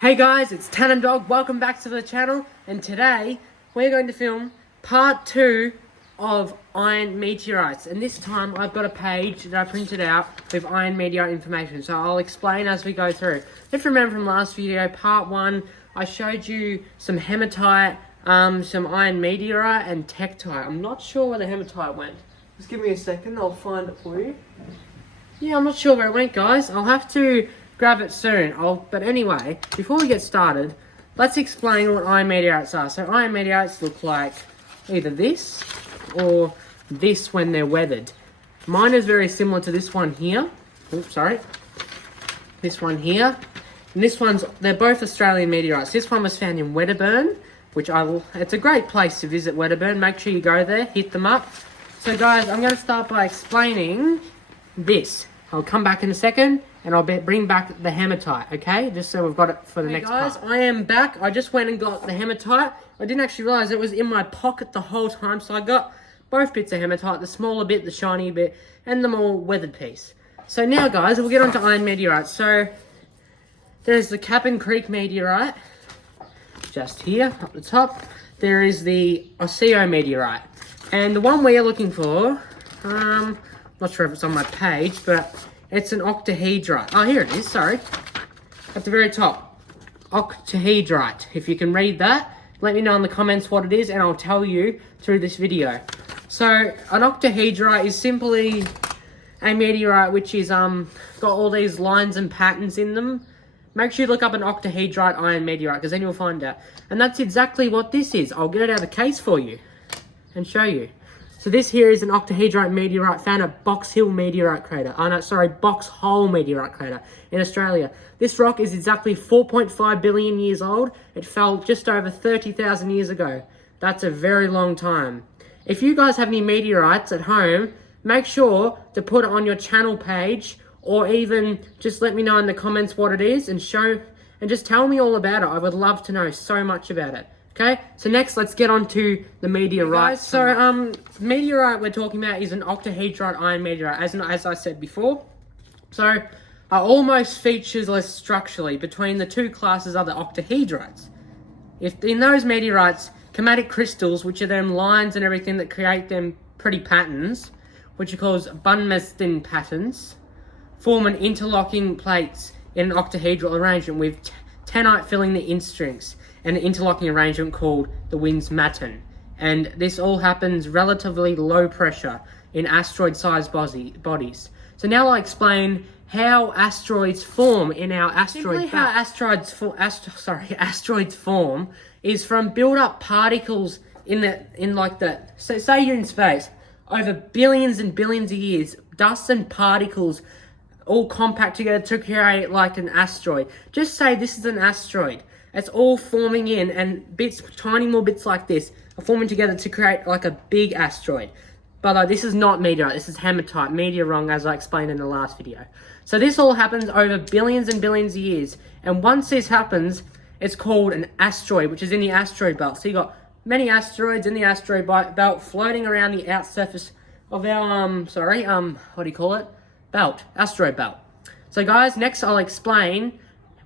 Hey guys, it's Tan and Dog. Welcome back to the channel, and today we're going to film part 2 of iron meteorites. And this time I've got a page that I printed out with iron meteorite information, so I'll explain as we go through. If you remember from last video, part 1, I showed you some hematite, some iron meteorite and tektite. I'm not sure where the hematite went. Just give me a second, I'll find it for you. Yeah, I'm not sure where it went, guys. I'll have to grab it soon. But anyway, before we get started, let's explain what iron meteorites are. So iron meteorites look like either this or this when they're weathered. Mine is very similar to this one here. Oops, sorry. This one here. And they're both Australian meteorites. This one was found in Wedderburn, it's a great place to visit Wedderburn. Make sure you go there, hit them up. So guys, I'm going to start by explaining this. I'll come back in a second and I'll bring back the hematite, okay? Just so we've got it for the next part. Guys, I am back. I just went and got the hematite. I didn't actually realise it was in my pocket the whole time, so I got both bits of hematite, the smaller bit, the shiny bit, and the more weathered piece. So now, guys, we'll get on to iron meteorites. So there's the Cap'n Creek meteorite, just here, up the top. There is the Osseo meteorite. And the one we're looking for, not sure if it's on my page, but it's an octahedrite. Oh, here it is, sorry. At the very top. Octahedrite. If you can read that, let me know in the comments what it is, and I'll tell you through this video. So, an octahedrite is simply a meteorite which is got all these lines and patterns in them. Make sure you look up an octahedrite iron meteorite, because then you'll find out. And that's exactly what this is. I'll get it out of the case for you and show you. So this here is an octahedrite meteorite found at Box Hill meteorite crater. Oh no, sorry, Box Hole meteorite crater in Australia. This rock is exactly 4.5 billion years old. It fell just over 30,000 years ago. That's a very long time. If you guys have any meteorites at home, make sure to put it on your channel page, or even just let me know in the comments what it is and just tell me all about it. I would love to know so much about it. Okay, so next let's get on to the meteorite. So meteorite we're talking about is an octahedrite iron meteorite, as I said before. So it almost features less structurally. Between the two classes are the octahedrites. If in those meteorites, chromatic crystals, which are them lines and everything that create them pretty patterns, which are called Bunmeston patterns, form an interlocking plates in an octahedral arrangement with tennite filling the instrings, and an interlocking arrangement called the Winsmatton. And this all happens relatively low pressure in asteroid-sized bodies. So now I'll explain how asteroids form in our asteroid belt. How asteroids form is from build-up particles so say you're in space, over billions and billions of years, dust and particles all compact together to create like an asteroid. Just say this is an asteroid. It's all forming in, and tiny more bits like this are forming together to create like a big asteroid. But this is not meteorite, this is hematite, meteorong, as I explained in the last video. So this all happens over billions and billions of years. And once this happens, it's called an asteroid, which is in the asteroid belt. So you got many asteroids in the asteroid belt floating around the out surface of our, asteroid belt. So guys, next I'll explain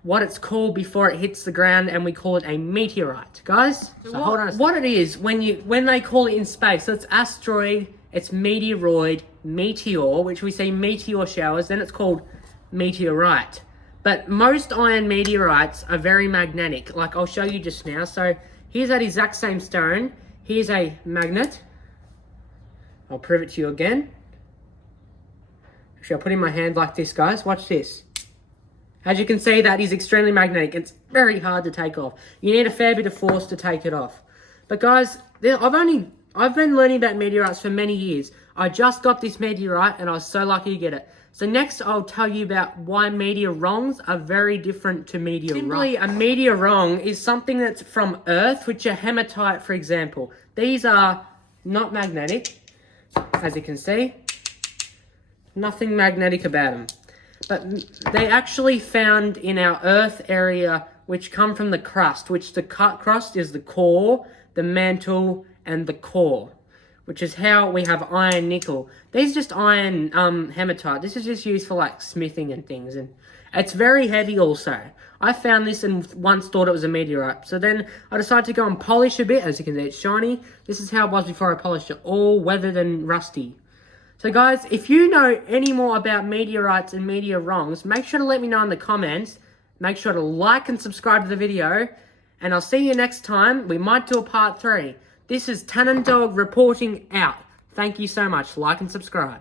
what it's called before it hits the ground, and we call it a meteorite. Guys, so hold on a second. What it is when they call it in space, so it's asteroid, it's meteoroid, meteor, which we see meteor showers, then it's called meteorite. But most iron meteorites are very magnetic, like I'll show you just now. So here's that exact same stone. Here's a magnet. I'll prove it to you again. Actually, I'll put it in my hand like this, guys. Watch this. As you can see, that is extremely magnetic. It's very hard to take off. You need a fair bit of force to take it off. But guys, I've been learning about meteorites for many years. I just got this meteorite and I was so lucky to get it. So next I'll tell you about why meteorongs are very different to meteorites. Simply, a meteorong is something that's from Earth, which are hematite, for example. These are not magnetic, as you can see. Nothing magnetic about them. But they actually found in our Earth area, which come from the crust, which the crust is the core, the mantle, and the core, which is how we have iron nickel. These are just iron hematite. This is just used for like smithing and things. It's very heavy also. I found this and once thought it was a meteorite. So then I decided to go and polish a bit. As you can see, it's shiny. This is how it was before I polished it. All weathered and rusty. So guys, if you know any more about meteorites and meteor wrongs, make sure to let me know in the comments. Make sure to like and subscribe to the video. And I'll see you next time. We might do a part 3. This is Tan and Dog reporting out. Thank you so much. Like and subscribe.